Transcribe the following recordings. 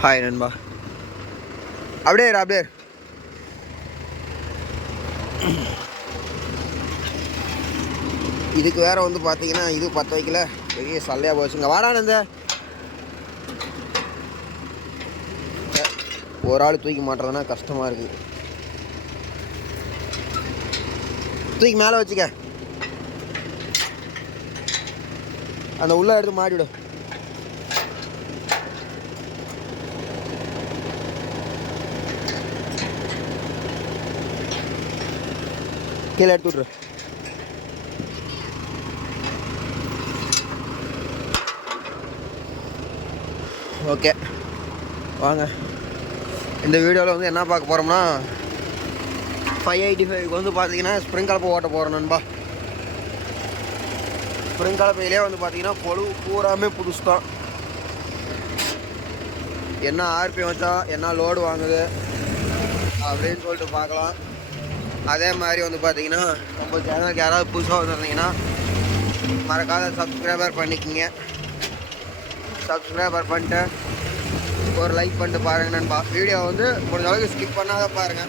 Hi நண்பா. அப்படியே அப்படியே இதுக்கு வேறு வந்து பார்த்தீங்கன்னா இது பற்ற வைக்கல. பெரிய சல்லையாக போச்சுங்க. வாடானந்த ஒரு ஆள் தூக்கி மாட்டுறதுனா கஷ்டமாக இருக்குது தூக்கி மேலே வச்சுக்க. அந்த உள்ள எடுத்து மாட்டிவிடும் கீழே எடுத்து விட்ரு ஓகே. வாங்க. இந்த வீடியோவில் வந்து என்ன பார்க்க போகிறோம்னா ஃபைவ் எயிட்டி ஃபைவ்க்கு வந்து பார்த்தீங்கன்னா ஸ்ப்ரிங் கலப்பை ஓட்ட போகிறோம் நண்பா. ஸ்ப்ரிங் கலப்பையிலே வந்து பார்த்தீங்கன்னா பொழு பூராமே புதுசு தான் என்ன ஆர்பிஎம் வச்சா என்ன லோடு வாங்குது அப்படின்னு சொல்லிட்டு பார்க்கலாம். அதே மாதிரி வந்து பார்த்தீங்கன்னா நம்ம சேனலுக்கு யாராவது புதுசாக வந்துருந்தீங்கன்னா மறக்காத சப்ஸ்கிரைபர் பண்ணிக்கோங்க. சப்ஸ்கிரைபர் பண்ணிட்டு ஒரு லைக் பண்ணிட்டு பாருங்க நண்பா. வீடியோ வந்து முடிஞ்ச அளவுக்கு ஸ்கிப் பண்ணாத பாருங்க.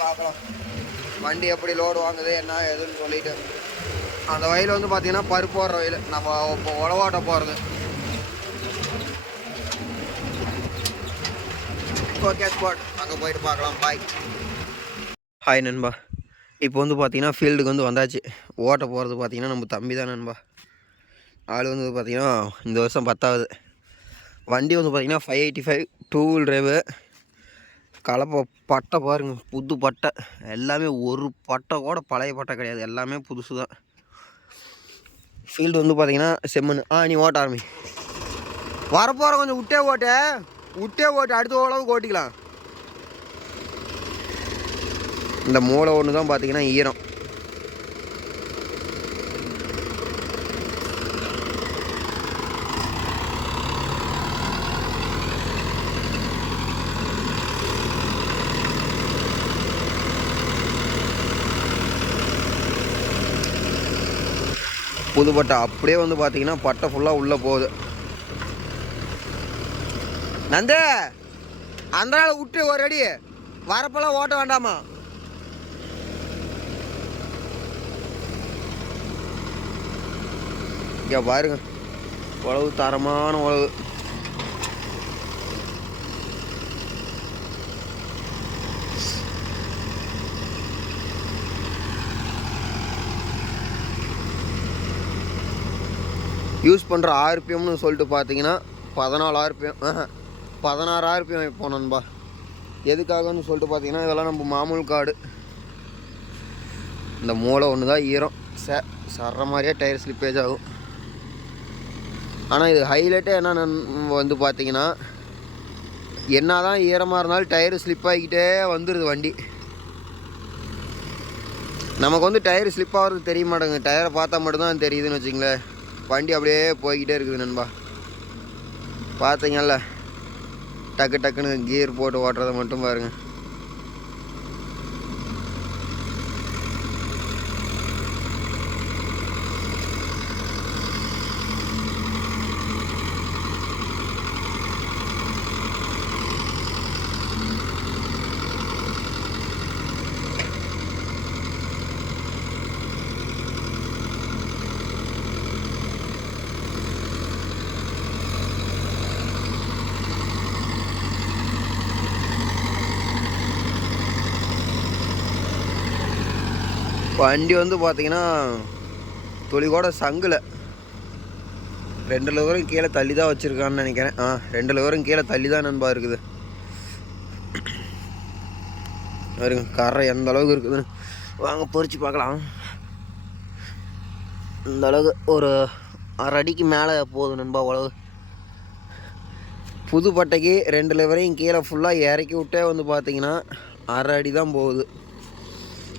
பார்க்கலாம். வண்டி எப்படி லோடு வாங்குது என்ன ஏதுன்னு சொல்லிட்டு. அந்த வயல் வந்து பார்த்தீங்கன்னா பருப்பு போடுற வயல். நம்ம இப்போ உழவாட்ட போகிறது ஓகே ஸ்பாட் அங்கே போயிட்டு பார்க்கலாம். பாய் ஹாய் நண்பா. இப்போ வந்து பார்த்தீங்கன்னா ஃபீல்டுக்கு வந்து வந்தாச்சு. ஓட்ட போகிறது பார்த்தீங்கன்னா நம்ம தம்பி தான் நண்பா. ஆள் வந்து பார்த்தீங்கன்னா இந்த வருஷம் பத்தாவது. வண்டி வந்து பார்த்தீங்கன்னா five eighty five two wheel drive கலப்பை பட்டை பாருங்கள் புது பட்டை. எல்லாமே ஒரு பட்டை கூட பழைய பட்டை கிடையாது. எல்லாமே புதுசு தான் ஃபீல்டு வந்து பார்த்தீங்கன்னா செம்மண். ஆ நீ ஓட்ட ஆரம்பி. வரப்போகிற கொஞ்சம் விட்டே ஓட்ட. விட்டே ஓட்டு அடுத்த ஓளவுக்கு ஓட்டிக்கலாம் இந்த மூளை ஒன்று தான் பார்த்தீங்கன்னா ஈரம். புது பட்டை அப்படியே வந்து பார்த்தீங்கன்னா பட்டை ஃபுல்லாக உள்ளே போகுது. நந்தே அந்த நாள் விட்டு ஒரு அடி. வரப்பெல்லாம் ஓட்ட வேண்டாமா? இங்கே பாருங்க. உழவு தரமான உழவு. யூஸ் பண்ணுற ஆர்பிஎம்னு சொல்லிட்டு பார்த்தீங்கன்னா பதினாலு ஆர்பிஎம் பதினாறாயிரம் ஆர்பிஎம் இப்போ எதுக்காகன்னு சொல்லிட்டு பார்த்தீங்கன்னா இதெல்லாம் நம்ம மாமூல் காடு. இந்த மூளை ஒன்று தான் ஈரம். ச சர்ற மாதிரியே டயர் ஸ்லிப்பேஜ் ஆகும். ஆனால் இது ஹைலைட்டே என்ன வந்து பார்த்தீங்கன்னா என்ன தான் ஈரமாக இருந்தாலும் டயர் ஸ்லிப் ஆகிக்கிட்டே வந்துடுது வண்டி. நமக்கு வந்து டயர் ஸ்லிப் ஆகிறது தெரிய மாட்டேங்குது. டயரை பார்த்தா மட்டும்தான் தெரியுதுன்னு வச்சுங்களேன் வண்டி அப்படியே போய்கிட்டே இருக்குது நண்பா. பார்த்தீங்கல்ல? டக்கு டக்குன்னு கியர் போட்டு ஓட்டுறதை மட்டும் பாருங்கள் வண்டி வந்து பார்த்தீங்கன்னா துளி கூட சங்கில். ரெண்டு லவரும் கீழே தள்ளி தான் வச்சுருக்கான்னு நினைக்கிறேன். ஆ ரெண்டு லவரும் கீழே தள்ளி தான் நண்பா இருக்குது. வருங்க கரை எந்த அளவுக்கு இருக்குதுன்னு. வாங்க பொறிச்சு பார்க்கலாம். இந்த அளவுக்கு ஒரு அரை அடிக்கு மேலே போகுது நண்பா உழவு புது பட்டைக்கு ரெண்டு லெவரையும் கீழே ஃபுல்லாக இறக்கி விட்டே வந்து பார்த்தீங்கன்னா அரை அடி தான் போகுது.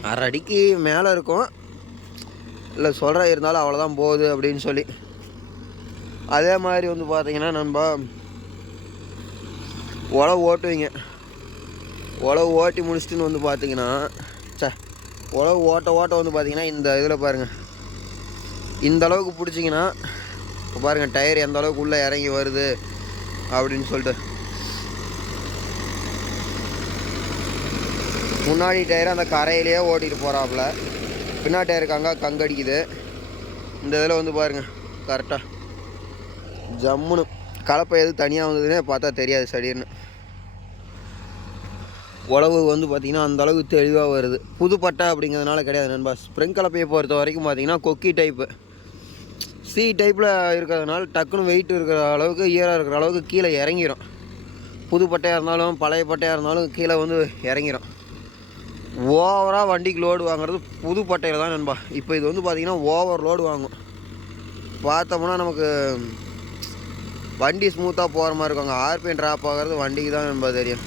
அரை அடிக்கு மேலே இருக்கும். இல்லை சொல்கிற இருந்தாலும் அவ்வளோதான் போகுது அப்படின்னு சொல்லி. அதே மாதிரி வந்து பார்த்தீங்கன்னா நண்பா உழவு ஓட்டுவீங்க. உழவு ஓட்டி முடிச்சிட்டுன்னு வந்து பார்த்தீங்கன்னா சே உழவு ஓட்ட ஓட்ட வந்து பார்த்தீங்கன்னா இந்த இதில் பாருங்கள் இந்த அளவுக்கு பிடிச்சிங்கன்னா இப்போ பாருங்கள் டயர் எந்த அளவுக்கு உள்ளே இறங்கி வருது அப்படின்னு சொல்லிட்டு. முன்னாடி டயர் அந்த கரையிலேயே ஓட்டிகிட்டு போகிறாப்புல பின்னாடி டயருக்கு அங்கே கங்கடிக்குது இந்த இதில் வந்து பாருங்கள் கரெக்டாக ஜம்முன்னு. கலப்பை எது தனியாக வந்ததுன்னே பார்த்தா தெரியாது சரின்னு உழவு வந்து பார்த்திங்கன்னா அந்தளவு தெளிவாக வருது. புது பட்டை அப்படிங்கிறதுனால கிடையாது நண்பா. ஸ்ப்ரிங் கலப்பையை பொறுத்த வரைக்கும் பார்த்திங்கன்னா கொக்கி டைப்பு சி டைப்பில் இருக்கிறதுனால டக்குன்னு வெயிட் இருக்கிற அளவுக்கு ஈராக இருக்கிற அளவுக்கு கீழே இறங்கிடும் புது பட்டையாக இருந்தாலும் பழைய பட்டையாக இருந்தாலும் கீழே வந்து இறங்கிரும். ஓவராக வண்டிக்கு லோடு வாங்குறது புது பட்டையில் தான் நண்பா. இப்போ இது வந்து பார்த்திங்கன்னா ஓவர் லோடு வாங்கும். பார்த்தோம்னா நமக்கு வண்டி ஸ்மூத்தாக போகிற மாதிரி இருக்கும். அங்கே ஆர்பிஎன் ட்ராப் ஆகிறது வண்டிக்கு தான் நண்பா தெரியும்.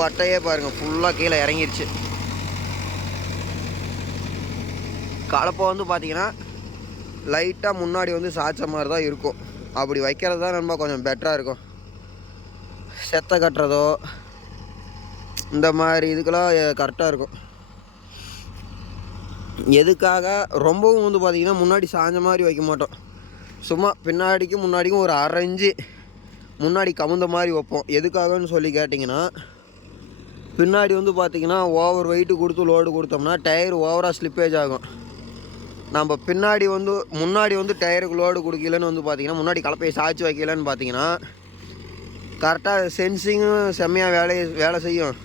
பட்டையே பாருங்கள் ஃபுல்லாக கீழே இறங்கிருச்சு. கலப்பை வந்து பார்த்திங்கன்னா லைட்டாக முன்னாடி வந்து சாய்ச்ச மாதிரி தான் இருக்கும். அப்படி வைக்கிறது தான் நண்பா கொஞ்சம் பெட்டராக இருக்கும். செத்தை கட்டுறதோ இந்த மாதிரி இதுக்கெல்லாம் கரெக்டாக இருக்கும். எதுக்காக? ரொம்பவும் வந்து பார்த்திங்கன்னா முன்னாடி சாஞ்ச மாதிரி வைக்க மாட்டோம். சும்மா பின்னாடிக்கும் முன்னாடிக்கும் ஒரு அரைஞ்சு முன்னாடி கவுந்த மாதிரி வைப்போம். எதுக்காகன்னு சொல்லி கேட்டிங்கன்னா பின்னாடி வந்து பார்த்திங்கன்னா ஓவர் வெயிட்டு கொடுத்து லோடு கொடுத்தோம்னா டயர் ஓவராக ஸ்லிப்பேஜ் ஆகும். நம்ம பின்னாடி வந்து முன்னாடி வந்து டயருக்கு லோடு கொடுக்கலன்னு வந்து பார்த்திங்கன்னா முன்னாடி கலப்பையை சாய்ச்சி வைக்கலன்னு பார்த்தீங்கன்னா கரெக்டாக சென்சிங்கும் செம்மையாக வேலையை வேலை செய்யும்.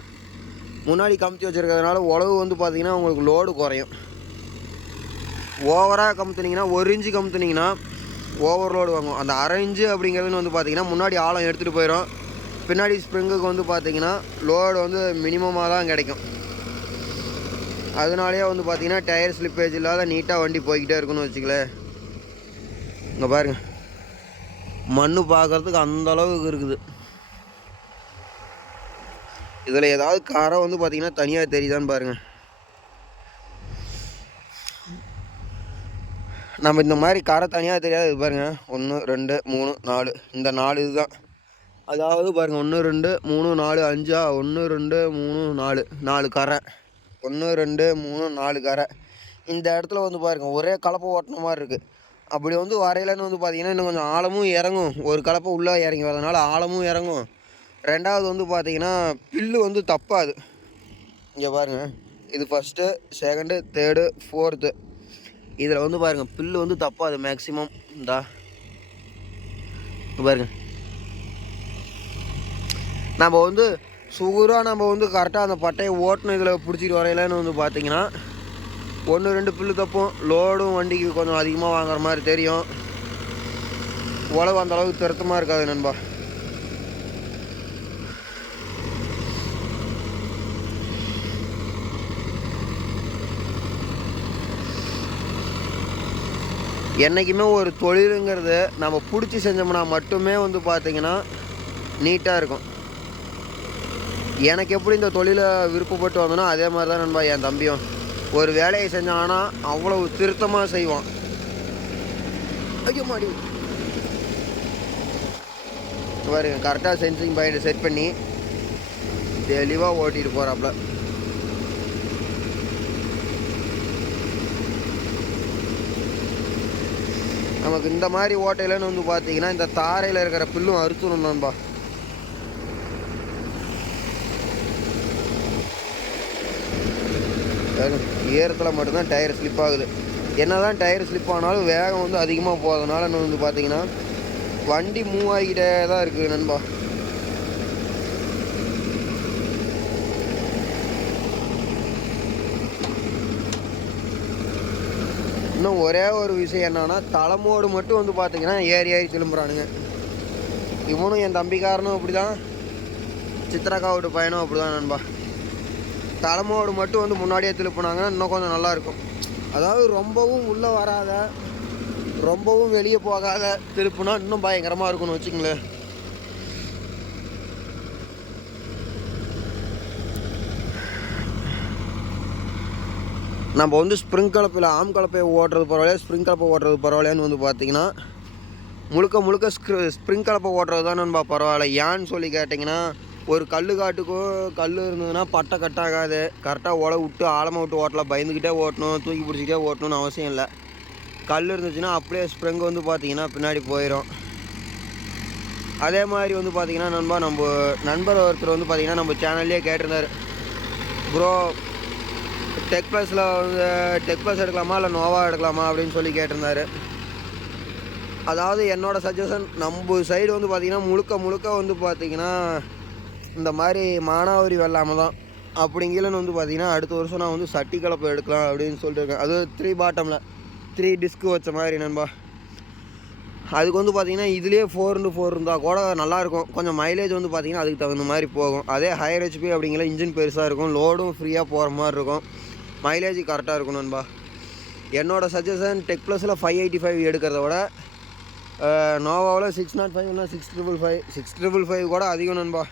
முன்னாடி கமுத்தி வச்சுருக்கிறதுனால உழவு வந்து பார்த்திங்கன்னா உங்களுக்கு லோடு குறையும். ஓவராக கமுத்துனீங்கன்னா ஒரு இன்ச்சு கமுத்துனீங்கன்னா ஓவர் லோடு வாங்கும். அந்த அரை இன்ச்சு அப்படிங்கிறது வந்து பார்த்திங்கன்னா முன்னாடி ஆழம் எடுத்துகிட்டு போயிடும் பின்னாடி ஸ்ப்ரிங்குக்கு வந்து பார்த்திங்கன்னா லோடு வந்து மினிமமாக தான் கிடைக்கும். அதனாலேயே வந்து பார்த்திங்கன்னா டயர் ஸ்லிப்பேஜ் இல்லாத நீட்டாக வண்டி போய்கிட்டே இருக்குன்னு வச்சுக்கலேன். இங்கே பாருங்கள் மண் பார்க்குறதுக்கு அந்தளவுக்கு இருக்குது. இதில் ஏதாவது கரை வந்து பார்த்திங்கன்னா தனியாக தெரியுதான்னு பாருங்கள் நம்ம இந்த மாதிரி கரை தனியாக தெரியாது இது பாருங்கள் ஒன்று ரெண்டு மூணு நாலு. இந்த நாலு இதுதான். அதாவது பாருங்கள் ஒன்று ரெண்டு மூணு நாலு அஞ்சா? ஒன்று ரெண்டு மூணு நாலு. நாலு கரை ஒன்று ரெண்டு மூணு நாலு கரை இந்த இடத்துல வந்து பாருங்கள் ஒரே கலப்பை ஓட்டின மாதிரி இருக்குது அப்படி வந்து வரையிலன்னு வந்து பார்த்தீங்கன்னா இன்னும் கொஞ்சம் ஆழமும் இறங்கும். ஒரு கலப்பை உள்ளே இறங்கி வரதுனால ஆழமும் இறங்கும். ரெண்டாவது வந்து பார்த்தீங்கன்னா பில்லு வந்து தப்பாது. இங்கே பாருங்கள் இது ஃபஸ்ட்டு செகண்டு தேர்டு ஃபோர்த்து இதில் வந்து பாருங்கள் பில்லு வந்து தப்பாது மேக்ஸிமம் இந்தா. பாருங்க. நம்ம வந்து சுகுராக நம்ம வந்து கரெக்டாக அந்த பட்டையை ஓட்டணும் இதில் பிடிச்சிட்டு வரையிலன்னு வந்து பார்த்தீங்கன்னா ஒன்று ரெண்டு பில்லு தப்பும். லோடும் வண்டிக்கு கொஞ்சம் அதிகமாக வாங்குற மாதிரி தெரியும். உழவு அந்தளவுக்கு திருத்தமாக இருக்காது நண்பா. என்றைக்குமே ஒரு தொழிலுங்கிறது நம்ம பிடிச்சி செஞ்சோம்னா மட்டுமே வந்து பார்த்திங்கன்னா நீட்டாக இருக்கும். எனக்கு எப்படி இந்த தொழிலை விருப்பப்பட்டு வந்தனோ அதே மாதிரி தான் நண்பா என் தம்பியும். ஒரு வேலையை செஞ்சாங்கன்னா அவ்வளவு திருத்தமாக செய்வான். ஐயோ மாடி. பாருங்க கரெக்டாக சென்சிங் பாயிண்ட் செட் பண்ணி தெளிவாக ஓட்டிகிட்டு போகிறாப்புல நமக்கு இந்த மாதிரி ஓட்டையிலன்னு வந்து பார்த்தீங்கன்னா இந்த தாரையில் இருக்கிற பில்லும் அறுத்துணும் நண்பா. ஏறத்தில் மட்டும்தான் டயர் ஸ்லிப் ஆகுது. என்ன தான் டயர் ஸ்லிப் ஆனாலும் வேகம் வந்து அதிகமாக போகிறதுனால இன்னும் வந்து பார்த்தீங்கன்னா வண்டி மூவ் ஆகிக்கிட்டே தான் இருக்குது நண்பா. இன்னும் ஒரே ஒரு விஷயம் என்னன்னா தலைமோடு மட்டும் வந்து பார்த்தீங்கன்னா ஏறி ஏறி திரும்புகிறானுங்க இவனும் என் தம்பிக்காரனும் அப்படி தான் சித்ராக்காவோட பையனும் அப்படி தான் நண்பா. தலைமோடு மட்டும் வந்து முன்னாடியே திருப்பினாங்கன்னா இன்னும் கொஞ்சம் நல்லாயிருக்கும் அதாவது ரொம்பவும் உள்ளே வராத ரொம்பவும் வெளியே போகாத திருப்புனா இன்னும் பயங்கரமாக இருக்கும்னு வச்சுங்களேன் நம்ம வந்து ஸ்ப்ரிங் கலப்பில் ஆம் கலப்பையை ஓட்டுறது பரவாயில்ல ஸ்ப்ரிங் கலப்பை ஓட்டுறது பரவாயில்லன்னு வந்து பார்த்தீங்கன்னா முழுக்க முழுக்க ஸ்க்ரு ஸ்ப்ரிங் கலப்பை ஓட்டுறது தான் நண்பா பரவாயில்ல. ஏன்னு சொல்லி கேட்டிங்கன்னா ஒரு கல் காட்டுக்கும் கல் இருந்ததுன்னா பட்டை கட்டாகாது கரெக்டாக உழ விட்டு ஆழமாக விட்டு ஓட்டலாம். பயந்துக்கிட்டே ஓட்டணும் தூக்கி பிடிச்சிக்கிட்டே ஓட்டணும்னு அவசியம் இல்லை. கல் இருந்துச்சுன்னா அப்படியே ஸ்ப்ரிங் வந்து பார்த்தீங்கன்னா பின்னாடி போயிடும் அதே மாதிரி வந்து பார்த்தீங்கன்னா நண்பா நம்ம நண்பர் ஒருத்தர் வந்து பார்த்தீங்கன்னா நம்ம சேனல்லே கேட்டிருந்தார். ப்ரோ டெக் ப்ளஸில் வந்து டெக் ப்ளஸ் எடுக்கலாமா இல்லை நோவா எடுக்கலாமா அப்படின்னு சொல்லி கேட்டிருந்தாரு. அதாவது என்னோடய சஜஷன் நம்ம சைடு வந்து பார்த்திங்கன்னா முழுக்க முழுக்க வந்து பார்த்திங்கன்னா இந்த மாதிரி மானாவரி வெள்ளாமல் தான் அப்படிங்கலன்னு வந்து பார்த்திங்கன்னா அடுத்த வருஷம் நான் வந்து சட்டி கலப்பு எடுக்கலாம் அப்படின்னு சொல்லிட்டு இருக்கேன். அது த்ரீ பாட்டமில் த்ரீ டிஸ்க்கு வச்ச மாதிரி நண்பா. அதுக்கு வந்து பார்த்திங்கன்னா இதுலேயே ஃபோர் இன்ட்டு ஃபோர் இருந்தால் கூட நல்லாயிருக்கும் கொஞ்சம் மைலேஜ் வந்து பார்த்திங்கன்னா அதுக்கு தகுந்த மாதிரி போகும். அதே ஹையர் ஹெச்பி அப்படிங்கிற இன்ஜின் பெருசாக இருக்கும். லோடும் ஃப்ரீயாக போகிற மாதிரி இருக்கும். மைலேஜ் கரெக்டாக இருக்கும் நண்பா. என்னோட சஜஷன் டெக் ப்ளஸில் ஃபைவ் எயிட்டி ஃபைவ் எடுக்கிறத விட நோவாவில் six naught ஃபைவ்னா six triple five six triple five கூட அதிகம் நண்பா.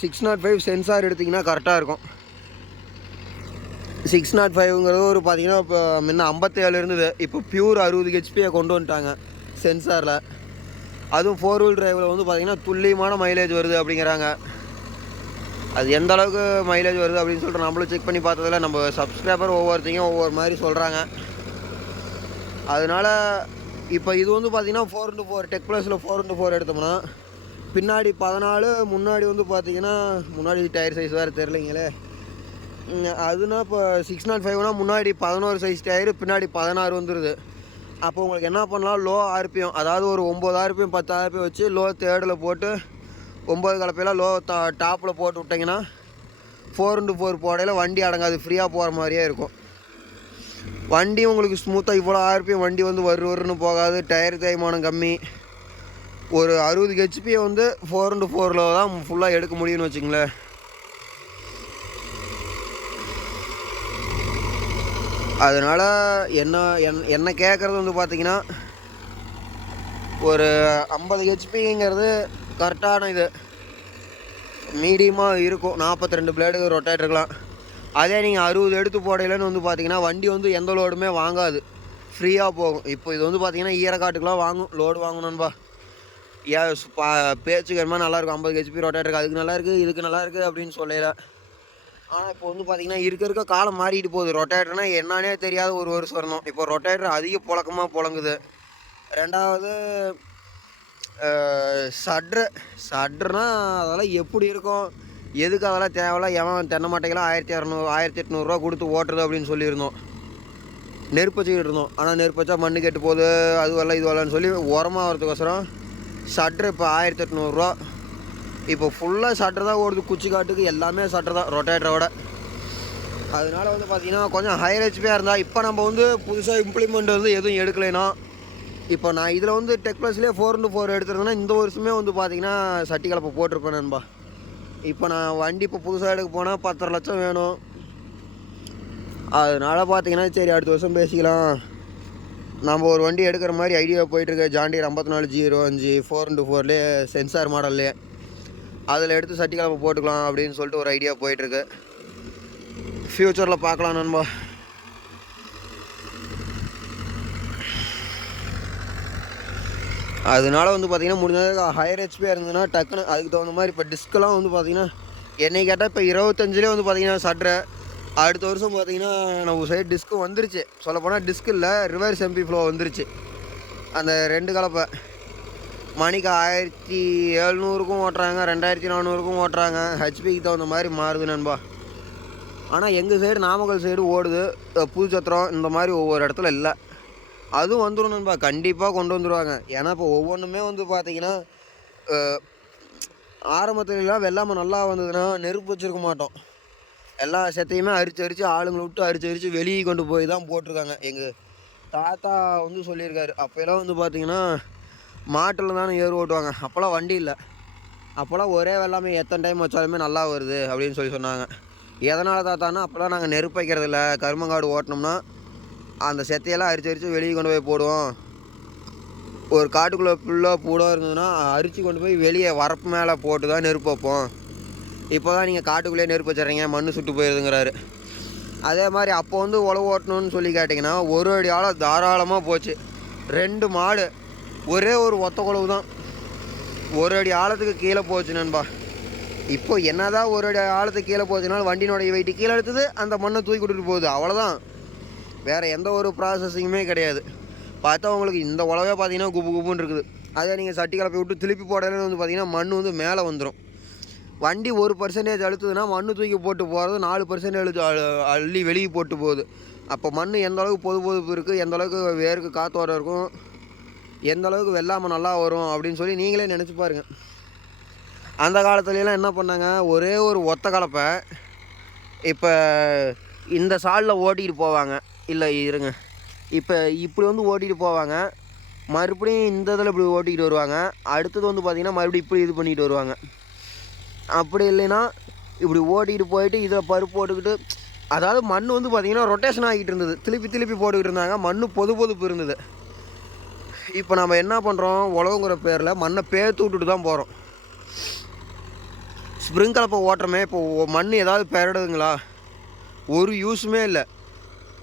சிக்ஸ் நாட் ஃபைவ் சென்சார் எடுத்திங்கன்னா கரெக்டாக இருக்கும். சிக்ஸ் நாட் ஃபைவ்ங்கிறது ஒரு பார்த்தீங்கன்னா இப்போ முன்ன ஐம்பத்தேழு இருந்தது. இப்போ பியூர் அறுபது ஹெச்பியை கொண்டு வந்துட்டாங்க சென்சாரில் அதுவும் ஃபோர் வீல் டிரைவில் வந்து பார்த்திங்கன்னா துல்லியமான மைலேஜ் வருது அப்படிங்கிறாங்க. அது எந்த அளவுக்கு மைலேஜ் வருது அப்படின்னு சொல்லிட்டு நம்மளும் செக் பண்ணி பார்த்ததில் நம்ம சப்ஸ்கிரைபர் ஒவ்வொருத்தையும் ஒவ்வொரு மாதிரி சொல்கிறாங்க அதனால் இப்போ இது வந்து பார்த்திங்கன்னா ஃபோர் இன்ட்டு ஃபோர் டெக் ப்ளஸில் ஃபோர் இன்ட்டு ஃபோர் எடுத்தோம்னா பின்னாடி பதினாலு முன்னாடி வந்து பார்த்தீங்கன்னா முன்னாடி டயர் சைஸ் வேறு தெரிலிங்களே அதுனா இப்போ சிக்ஸ் நாட் ஃபைவ்னா முன்னாடி பதினோரு சைஸ் டயரு பின்னாடி பதினாறு வந்துடுது அப்போ உங்களுக்கு என்ன பண்ணலாம்? லோ ஆர்பிஎம் அதாவது ஒரு ஒம்பது ஆர்பிஎம் பத்து ஆர்பிஎம் வச்சு லோ தேர்டில் போட்டு ஒம்பது கலப்பையெல்லாம் லோ த டாப்பில் போட்டு விட்டிங்கன்னா ஃபோர் இன்ட்டு ஃபோர் போடையில் வண்டி அடங்காது ஃப்ரீயாக போகிற மாதிரியே இருக்கும். வண்டி உங்களுக்கு ஸ்மூத்தாக இவ்வளோ ஆர்பிஎம் வண்டி வந்து வரு வருன்னு போகாது. டயர் தேய்மானம் கம்மி. ஒரு அறுபது ஹெச்பியை வந்து ஃபோர் இன்ட்டு ஃபோரில் தான் ஃபுல்லாக எடுக்க முடியும்னு வச்சுங்களேன் அதனால் என்ன என் என்ன கேட்குறது வந்து பார்த்திங்கன்னா ஒரு ஐம்பது ஹெச்பிங்கிறது கரெக்டான இது. மீடியமாக இருக்கும். நாற்பத்தி ரெண்டு பிளேடு ரொட்டேட் இருக்கலாம். அதே நீங்கள் அறுபது எடுத்து போடையிலன்னு வந்து பார்த்தீங்கன்னா வண்டி வந்து எந்த லோடுமே வாங்காது. ஃப்ரீயாக போகும். இப்போ இது வந்து பார்த்தீங்கன்னா ஈரக்காட்டுக்கெலாம் வாங்கும். லோடு வாங்கணும்பா ஏன் பா பேச்சுக்கு நல்லாயிருக்கும் ஐம்பது ஹெச்பி ரொட்டேட்டருக்கு அதுக்கு நல்லாயிருக்கு இதுக்கு நல்லாயிருக்கு அப்படின்னு சொல்லல. ஆனால் இப்போ வந்து பார்த்தீங்கன்னா இருக்க இருக்க காலம் மாறிட்டு போகுது. ரொட்டேட்டர்னா என்னன்னே தெரியாத ஒரு வருஷம் வரணும். இப்போ ரொட்டேட்டர் அதிக புழக்கமாக புழங்குது. ரெண்டாவது சட்ரு சட்ருனா அதெல்லாம் எப்படி இருக்கும்? எதுக்கு அதெல்லாம் தேவையில்ல? எவன் தென்னை மாட்டைக்கெல்லாம் ஆயிரத்தி இரநூறு ஆயிரத்தி எட்நூறுரூவா கொடுத்து ஓட்டுறது அப்படின்னு சொல்லியிருந்தோம். நெருப்பு வச்சுக்கிட்டு இருந்தோம். ஆனால் நெருப்பு வச்சா மண்ணு கெட்டு போகுது அது வரல இது வரலன்னு சொல்லி உரமாக வரதுக்கோசரம் சட்ரு இப்போ ஆயிரத்தி எட்நூறுரூவா. இப்போ ஃபுல்லாக சட்ரு தான் ஓடுது குச்சி காட்டுக்கு எல்லாமே சட்டர் தான் ரொட்டேட்டரோட அதனால வந்து பார்த்திங்கன்னா கொஞ்சம் ஹையர் ஹெச்பியாக இருந்தால் இப்போ நம்ம வந்து புதுசாக இம்ப்ளிமெண்ட் வந்து எதுவும் எடுக்கலைன்னா இப்போ நான் இதில் வந்து டெக் ப்ளஸ்லேயே ஃபோர் இன்ட்டு ஃபோர் எடுத்துருந்தேன்னா இந்த வருஷமே வந்து பார்த்தீங்கன்னா சட்டி கலப்பை போட்டிருப்பேன் நண்பா. இப்போ நான் வண்டி இப்போ புதுசாக எடுக்க போனால் பத்தரை லட்சம் வேணும். அதனால் பார்த்தீங்கன்னா சரி அடுத்த வருஷம் பேசிக்கலாம். நம்ம ஒரு வண்டி எடுக்கிற மாதிரி ஐடியா போயிட்டுருக்கு. ஜாண்டியர் ஐம்பத்தி நாலு ஜீரோ அஞ்சு ஃபோர் இன்ட்டு ஃபோர்லேயே சென்சார் மாடல்லே அதில் எடுத்து சட்டி கலப்பை போட்டுக்கலாம் அப்படின்னு சொல்லிட்டு ஒரு ஐடியா போயிட்டுருக்கு. ஃப்யூச்சரில் பார்க்கலாம் நண்பா. அதனால வந்து பார்த்தீங்கன்னா முடிஞ்சது ஹையர் ஹெச்பியாக இருந்ததுன்னா டக்குன்னு அதுக்கு தகுந்த மாதிரி இப்போ டிஸ்கெல்லாம் வந்து பார்த்திங்கன்னா என்னை கேட்டால் இப்போ இருபத்தஞ்சிலே வந்து பார்த்தீங்கன்னா சட்ரை அடுத்த வருஷம் பார்த்தீங்கன்னா நம்ம சைடு டிஸ்க்கு வந்துருச்சு. சொல்லப்போனால் டிஸ்க் இல்லை ரிவர்ஸ் எம்பி ஃப்ளோ வந்துருச்சு. அந்த ரெண்டு கலப்பை. மணிக்கு ஆயிரத்தி எழுநூறுக்கும் ஓட்டுறாங்க ரெண்டாயிரத்தி நானூறுக்கும் ஓட்டுறாங்க. ஹெச்பிக்கு தகுந்த மாதிரி மாறுது நண்பா. ஆனால் எங்கள் சைடு நாமக்கல் சைடு ஓடுது. புதுச்சத்திரம் இந்த மாதிரி ஒவ்வொரு இடத்துல இல்லை. அதுவும் வந்துடும் நண்பா. கண்டிப்பாக கொண்டு வந்துடுவாங்க ஏன்னா இப்போ ஒவ்வொன்றுமே வந்து பார்த்தீங்கன்னா ஆரம்பத்துலலாம் வெள்ளாமை நல்லா வந்ததுன்னா நெருப்பு வச்சுருக்க மாட்டோம். எல்லா சத்தையுமே அரிச்சு அரிச்சு ஆளுங்களை விட்டு அரிச்சு அரிச்சு வெளியே கொண்டு போய் தான் போட்டிருக்காங்க. எங்கள் தாத்தா வந்து சொல்லியிருக்காரு. அப்போல்லாம் வந்து பார்த்தீங்கன்னா மாட்டில் தானே ஏறு ஓட்டுவாங்க. அப்போல்லாம் வண்டி இல்லை. அப்போல்லாம் ஒரே வெள்ளாமை எத்தனை டைம் வச்சாலுமே நல்லா வருது அப்படின்னு சொல்லி சொன்னாங்க. எதனால் தாத்தான்னா அப்போல்லாம் நாங்கள் நெருப்பு வைக்கிறதில்ல. கருமங்காடு ஓட்டினோம்னா அந்த செத்தையெல்லாம் அரிச்சு அரிச்சு வெளியே கொண்டு போய் போடுவோம். ஒரு காட்டுக்குள்ளே ஃபுல்லாக பூடாக இருந்ததுன்னா அரிச்சு கொண்டு போய் வெளியே வரப்பு மேலே போட்டு தான் நெருப்பு வைப்போம். இப்போ தான் நீங்கள் காட்டுக்குள்ளேயே நெருப்பு வச்சிடுறீங்க மண்ணு சுட்டு போயிருதுங்கிறாரு. அதே மாதிரி அப்போ வந்து உழவு ஓட்டணும்னு சொல்லி கேட்டிங்கன்னா ஒரு அடி ஆழம் தாராளமாக போச்சு. ரெண்டு மாடு ஒரே ஒரு ஒத்த குழவு தான். ஒரு அடி ஆழத்துக்கு கீழே போச்சு நண்பா. இப்போ என்னதான் ஒரு அடி ஆழத்துக்கு கீழே போச்சுனாலும் வண்டியினுடைய வெயிட்டு கீழே எடுத்தது அந்த மண்ணை தூக்கி விட்டுட்டு போகுது. அவ்வளோதான் வேறு எந்த ஒரு ப்ராசஸிங்குமே கிடையாது. பார்த்தா உங்களுக்கு இந்த உழவே பார்த்தீங்கன்னா குபு குபுன்னு இருக்குது. அதே நீங்கள் சட்டி கலப்பை விட்டு திருப்பி போடலன்னு வந்து பார்த்தீங்கன்னா மண் வந்து மேலே வந்துடும் வண்டி ஒரு பர்சன்டேஜ் அழுத்துதுன்னா மண் தூக்கி போட்டு போகிறது நாலு பர்சன்டேஜ் அள்ளி வெளியே போட்டு போகுது. அப்போ மண் எந்த அளவுக்கு பொது பொதுப்பு இருக்குது எந்த அளவுக்கு வேருக்கு காற்றோட இருக்கும் எந்த அளவுக்கு வெள்ளாமல் நல்லா வரும் அப்படின்னு சொல்லி நீங்களே நினச்சி பாருங்கள் அந்த காலத்துலலாம் என்ன பண்ணாங்க? ஒரே ஒரு ஒத்த கலப்பை இப்போ இந்த சாலில் ஓட்டிகிட்டு போவாங்க. இல்லை இருங்க. இப்போ இப்படி வந்து ஓட்டிகிட்டு போவாங்க. மறுபடியும் இந்த இதில் இப்படி ஓட்டிக்கிட்டு வருவாங்க. அடுத்தது வந்து பார்த்திங்கன்னா மறுபடியும் இப்படி இது பண்ணிட்டு வருவாங்க. அப்படி இல்லைன்னா இப்படி ஓட்டிகிட்டு போயிட்டு இதில் பருப்பு போட்டுக்கிட்டு அதாவது மண் வந்து பார்த்திங்கன்னா ரொட்டேஷன் ஆகிட்டு இருந்தது. திருப்பி திருப்பி போட்டுக்கிட்டு இருந்தாங்க. மண் பொது பொதுப்பு இருந்தது. இப்போ நம்ம என்ன பண்ணுறோம் உழவுங்கிற பேரில் மண்ணை பேர்த்து விட்டுட்டு தான் போகிறோம் ஸ்ப்ரிங் கலப்பை ஓட்டுறமே. இப்போ மண் ஏதாவது பெறடுதுங்களா ஒரு யூஸுமே இல்லை.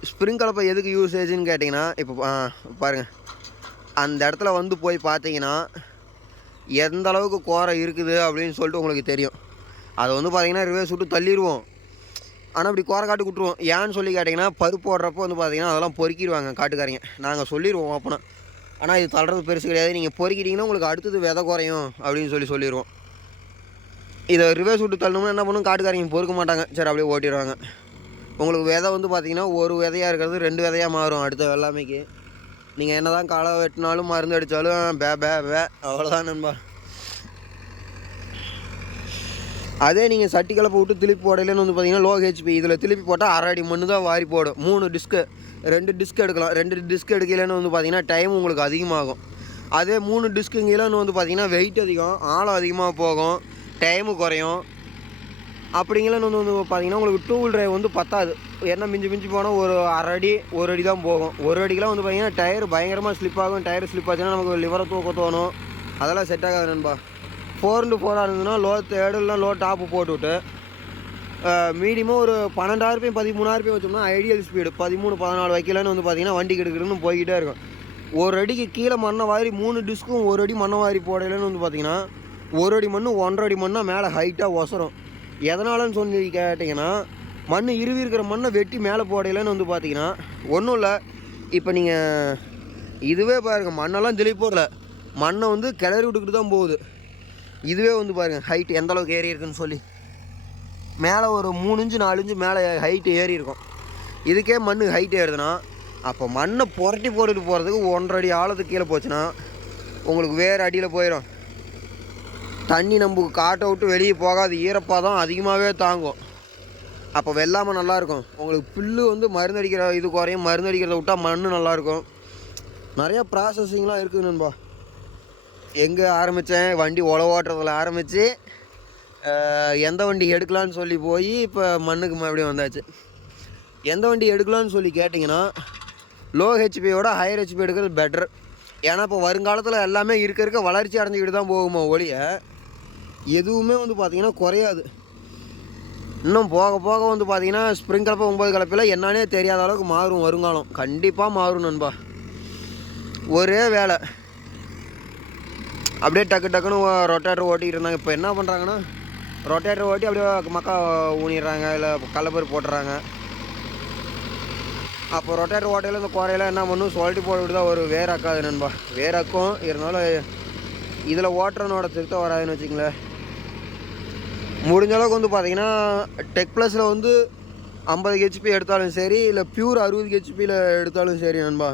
ஸ்ப்ரிங் கலப்பை எதுக்கு யூசேஜ்னு கேட்டிங்கன்னா இப்போ பாருங்கள் அந்த இடத்துல வந்து போய் பார்த்தீங்கன்னா எந்த அளவுக்கு கோரை இருக்குது அப்படின்னு சொல்லிட்டு உங்களுக்கு தெரியும். அதை வந்து பார்த்தீங்கன்னா ரிவேஸ் விட்டு தள்ளிடுவோம் ஆனால் இப்படி கோரை காட்டு விட்ருவோம் ஏன்னு சொல்லி கேட்டிங்கன்னா பருப்பு போடுறப்போ வந்து பார்த்தீங்கன்னா அதெல்லாம் பொறுக்கிடுவாங்க காட்டுக்காரங்க. நாங்கள் சொல்லிடுவோம் ஓப்பனாக ஆனால் இது தள்ளுறது பெருசு கிடையாது. நீங்கள் பொறுக்கிட்டிங்கன்னா உங்களுக்கு அடுத்தது விதை குறையும் அப்படின்னு சொல்லி சொல்லிடுவோம் இதை ரிவர்ஸ் விட்டு தள்ளணும்னா என்ன பண்ணும்? காட்டுக்காரங்க பொறுக்க மாட்டாங்க. சரி அப்படியே ஓட்டிடுவாங்க. உங்களுக்கு விதை வந்து பார்த்தீங்கன்னா ஒரு விதையாக இருக்கிறது ரெண்டு விதையாக மாறும் அடுத்த வெள்ளாமைக்கு. நீங்கள் என்ன தான் களை வெட்டினாலும் மருந்து அடித்தாலும் பே பே பே அவ்வளோதான் நண்பா. அதே நீங்கள் சட்டி கலப்பை விட்டு திருப்பி போடலன்னு வந்து பார்த்தீங்கன்னா லோ ஹெச்பி இதில் திருப்பி போட்டால் அரை அடி மண்ணு தான் வாரி போடும். மூணு டிஸ்க்கு ரெண்டு டிஸ்க் எடுக்கலாம். ரெண்டு டிஸ்க் எடுக்கலன்னு வந்து பார்த்தீங்கன்னா டைம் உங்களுக்கு அதிகமாகும். அதே மூணு டிஸ்க்குங்கலன்னு வந்து பார்த்தீங்கன்னா வெயிட் அதிகம் ஆழம் அதிகமாக போகும் டைமு குறையும். அப்படிங்கலன்னு வந்து வந்து பார்த்தீங்கன்னா உங்களுக்கு டூ வீல் டிரைவ் வந்து பத்தாது. என்ன மிஞ்சி மிஞ்சி போனால் ஒரு அரை அடி ஒரு அடி தான் போகும். ஒரு அடிக்கெலாம் வந்து பார்த்தீங்கன்னா டயர் பயங்கரமாக ஸ்லிப் ஆகும். டயர் ஸ்லிப் ஆச்சுன்னா நமக்கு லிவரை தூக்க தோணும். அதெல்லாம் செட் ஆகாது நண்பா. ஃபோர் இன்ட்டு ஃபோராக இருந்ததுன்னா லோ தேர்டுலாம் லோ டாப்பு போட்டுவிட்டு மீடியமாக ஒரு பன்னெண்டாயிரம் பதிமூணாயிரம் வச்சோம்னா ஐடியல் ஸ்பீடு பதிமூணு பதினாலு வைக்கலன்னு வந்து பார்த்தீங்கன்னா வண்டி கிடுக்குன்னு போய்கிட்டே இருக்கும். ஒரு அடிக்கு கீழே மண்ணை வாரி மூணு டிஸ்க்கும் ஒரு அடி மண்ணை வாரி போடலைன்னு வந்து பார்த்தீங்கன்னா ஒரு அடி மண்ணு ஒன்றரை அடி மண்ணாக மேலே ஹைட்டாக ஒசரும். எதனாலன்னு சொல்லி கேட்டிங்கன்னா மண் இருவி இருக்கிற மண்ணை வெட்டி மேலே போடையிலன்னு வந்து பார்த்தீங்கன்னா ஒன்றும் இல்லை. இப்போ நீங்கள் இதுவே பாருங்கள் மண்ணெல்லாம் தெளி போடல. மண்ணை வந்து கிளறி விட்டுக்கிட்டு தான் போகுது. இதுவே வந்து பாருங்கள் ஹைட் எந்த அளவுக்கு ஏறி இருக்குன்னு சொல்லி. மேலே ஒரு மூணு இன்ச்சு நாலு இன்ச்சு மேலே ஹைட்டு ஏறி இருக்கும். இதுக்கே மண் ஹைட் ஏறுதுன்னா அப்போ மண்ணை புரட்டி போட்டுட்டு போகிறதுக்கு ஒன்றரை அடி ஆழத்துக்கு கீழே போச்சுன்னா உங்களுக்கு வேறு அடியில் போயிடும் தண்ணி நம்ம காட்டை விட்டு வெளியே போகாது ஈரப்பாதம் அதிகமாகவே தாங்கும். அப்போ வெள்ளாமல் நல்லாயிருக்கும். உங்களுக்கு புல்லு வந்து மருந்து அடிக்கிற இது குறையும். மருந்து அடிக்கிறத விட்டால் மண் நல்லாயிருக்கும். நிறையா ப்ராசஸிங்லாம் இருக்குது நண்பா. எங்கே ஆரம்பித்தேன் வண்டி உழவு ஓட்டுறதுல ஆரம்பித்து எந்த வண்டி எடுக்கலான்னு சொல்லி போய் இப்போ மண்ணுக்கு மறுபடியும் வந்தாச்சு. எந்த வண்டி எடுக்கலான்னு சொல்லி கேட்டிங்கன்னா லோ ஹெச்பியோட ஹையர் ஹெச்பி எடுக்கிறது பெட்டர் ஏன்னா இப்போ வருங்காலத்தில் எல்லாமே இருக்க இருக்க வளர்ச்சி அடைஞ்சிக்கிட்டு தான் போகுமா ஒழிய எதுவுமே வந்து பார்த்திங்கன்னா குறையாது. இன்னும் போக போக வந்து பார்த்தீங்கன்னா ஸ்ப்ரிங் கலப்பை ஒம்பது கலப்பையில் என்னானே தெரியாத அளவுக்கு மாறும் வருங்காலம். கண்டிப்பாக மாறும் நண்பா. ஒரே வேலை. அப்படியே டக்கு டக்குன்னு ரொட்டேட்டர் ஓட்டிகிட்டு இருந்தாங்க. இப்போ என்ன பண்ணுறாங்கன்னா ரொட்டேட்டர் ஓட்டி அப்படியே மக்கா ஊனிடுறாங்க இல்லை கடலப்பருப்பு போட்டுறாங்க. அப்போ ரொட்டேட்டர் ஓட்டையில் இந்த குறையில என்ன பண்ணும்? சொல்லிட்டு போட்டுட்டு தான் ஒரு வேறாக்காது நண்பா. வேறாக்கும் இருந்தாலும் இதில் ஓட்டுறனோட திருத்தம் வராதுன்னு வச்சுங்களேன் முடிஞ்ச அளவுக்கு வந்து பார்த்தீங்கன்னா டெக் ப்ளஸில் வந்து ஐம்பது ஹெச்பி எடுத்தாலும் சரி இல்லை பியூர் அறுபது ஹெச்பியில் எடுத்தாலும் சரி நண்பா.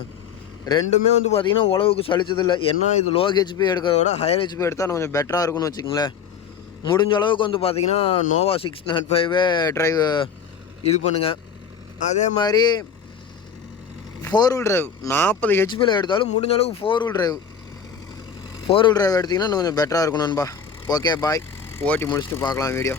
ரெண்டுமே வந்து பார்த்தீங்கன்னா உழவுக்கு சலிச்சதில்லை. ஏன்னா இது லோ ஹெச்பி எடுக்கிறத விட ஹையர் ஹெச்பி எடுத்தால் கொஞ்சம் பெட்டராக இருக்கும்னு வச்சுக்கோங்களேன். முடிஞ்ச அளவுக்கு வந்து பார்த்தீங்கன்னா நோவா சிக்ஸ் நாட் ஃபைவே ட்ரைவ் இது பண்ணுங்கள் அதே மாதிரி ஃபோர் வீல் ட்ரைவ் நாற்பது ஹெச்பியில் எடுத்தாலும் முடிஞ்ச அளவுக்கு four wheel drive four wheel drive எடுத்திங்கன்னா இன்னும் கொஞ்சம் பெட்டராக இருக்கும் நண்பா. ஓகே பாய் ஓட்டி முடிச்சுட்டு பார்க்கலாம் வீடியோ.